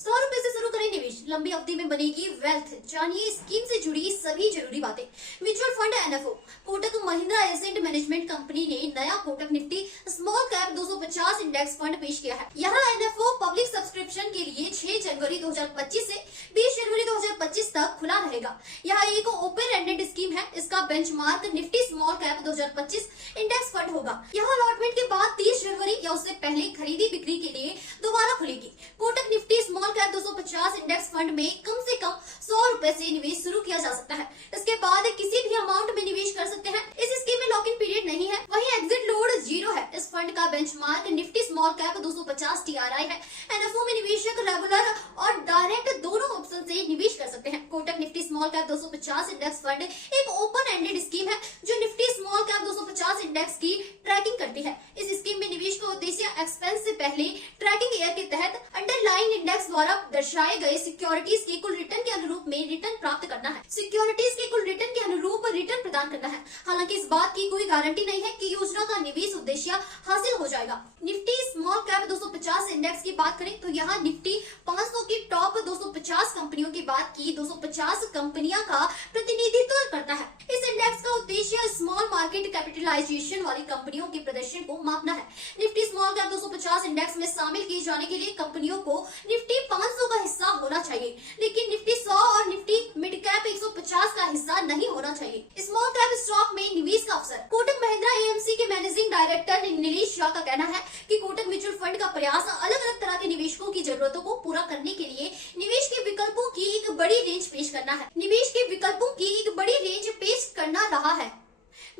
100 रुपए से शुरू करें निवेश, लंबी अवधि में बनेगी वेल्थ। जानिए स्कीम से जुड़ी सभी जरूरी बातें। Mutual fund NFO. Kotak Mahindra asset management company ने नया Kotak Nifty small cap 250 index fund पेश किया है। यहाँ एनएफओ पब्लिक सब्सक्रिप्शन के लिए 6 जनवरी 2025 से 20 जनवरी 2025 तक खुला रहेगा। यह एक ओपन एंडेड स्कीम है। इसका benchmark Nifty small cap 2025 index fund होगा। यह अलॉटमेंट के बाद 30 जनवरी या उससे पहले खरीदी बिक्री के लिए दोबारा खुलेगी। Kotak Nifty small cap 250 index fund में कम से कम 100 रुपए से निवेश शुरू किया जा सकता है। इसके बाद किसी भी अमाउंट में निवेश कर सकते हैं। इस स्कीम में लॉक इन पीरियड नहीं है। वहीं एग्जिट लोड 0 है। इस फंड का benchmark Nifty small cap 250 TRI है। एनएफओ में निवेशक रेगुलर और डायरेक्ट दोनों ऑप्शन से निवेश कर सकते हैं। Kotak Nifty small cap 250 index fund एक ओपन एंडेड स्कीम है जो निफ्टी स्मॉल कैप 250 इंडेक्स की ट्रैकिंग करती है। इस स्कीम में निवेश का उद्देश्य एक्सपेंस से पहले ट्रैकिंग ईयर के तहत अंडरलाइन इंडेक्स द्वारा दर्शाए गए सिक्योरिटीज के कुल रिटर्न के अनुरूप में रिटर्न प्राप्त करना है। सिक्योरिटीज के कुल रिटर्न के अनुरूप रिटर्न प्रदान करना है। हालांकि इस बात की कोई गारंटी नहीं है कि योजना का निवेश उद्देश्य हासिल हो जाएगा। निफ्टी स्मॉल कैप 250 इंडेक्स की बात करें तो यहाँ निफ्टी 500 की टॉप 250 कंपनियों की बात की 250 कंपनियां का प्रतिनिधित्व करता है। इस इंडेक्स का उद्देश्य स्मॉल मार्केट कैपिटलाइजेशन वाली कंपनियों के प्रदर्शन को मापना है। निफ्टी स्मॉल कैप 250 इंडेक्स में शामिल किए जाने के लिए कंपनियों को निफ्टी 500 का हिस्सा होना चाहिए, लेकिन निफ्टी 100 और निफ्टी मिड कैप 150 का हिस्सा नहीं होना चाहिए। स्मॉल कैप स्टॉक में निवेश का अवसर। कोटक महिंद्रा एएमसी के मैनेजिंग डायरेक्टर नीलेश शाह का कहना है कि कोटक म्यूचुअल फंड का प्रयास अलग अलग तरह के निवेशकों की जरूरतों को पूरा करने के लिए निवेश के विकल्पों की एक बड़ी रेंज पेश करना है। निवेश के विकल्पों की एक बड़ी रेंज पेश करना रहा है।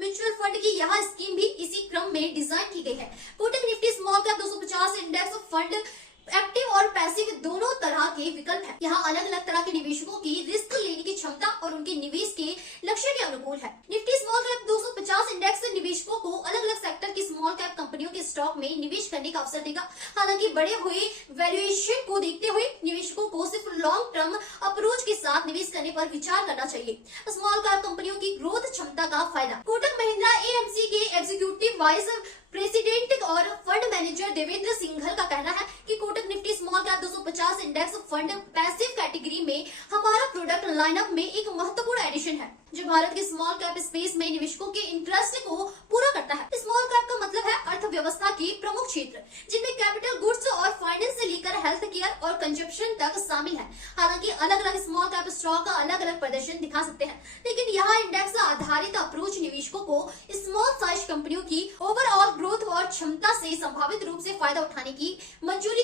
म्यूचुअल फंड की यह स्कीम भी इसी क्रम में डिजाइन की गई है। Kotak Nifty small cap 250 index fund active और पैसिव दोनों तरह के विकल्प है। यहाँ अलग अलग तरह के निवेशकों की रिस्क लेने की क्षमता और उनके निवेश के लक्ष्य के अनुकूल है। निफ्टी स्मॉल कैप 250 इंडेक्स निवेशकों को अलग अलग सेक्टर की स्मॉल कैप कंपनियों के स्टॉक में निवेश करने का अवसर देगा। हालांकि बढ़े हुए वैल्यूएशन को देखते हुए निवेशकों को सिर्फ लॉन्ग टर्म अप्रोच के साथ निवेश करने पर विचार करना चाहिए। स्मॉल कैप कंपनियों की ग्रोथ क्षमता का फायदा। कोटक महिंद्रा एएमसी के एग्जीक्यूटिव वाइस प्रेसिडेंट और फंड मैनेजर देवेंद्र सिंघल का कहना है कि Kotak Nifty small cap 250 index fund passive category में हमारा प्रोडक्ट लाइनअप में एक महत्वपूर्ण एडिशन है जो भारत के स्मॉल कैप स्पेस में निवेशकों के इंटरेस्ट को पूरा करता है। स्मॉल कैप का मतलब है अर्थव्यवस्था के प्रमुख क्षेत्र जिनमें कैपिटल गुड्स और फाइनेंस से लेकर हेल्थ केयर और कंजप्शन तक शामिल है। हालांकि अलग अलग स्मॉल कैप स्टॉक का अलग अलग प्रदर्शन दिखा सकते हैं, लेकिन यह इंडेक्स आधारित अप्रोच निवेशकों को स्मॉल साइज कंपनियों की ओवरऑल ग्रोथ और क्षमता से संभावित रूप से फायदा उठाने की मंजूरी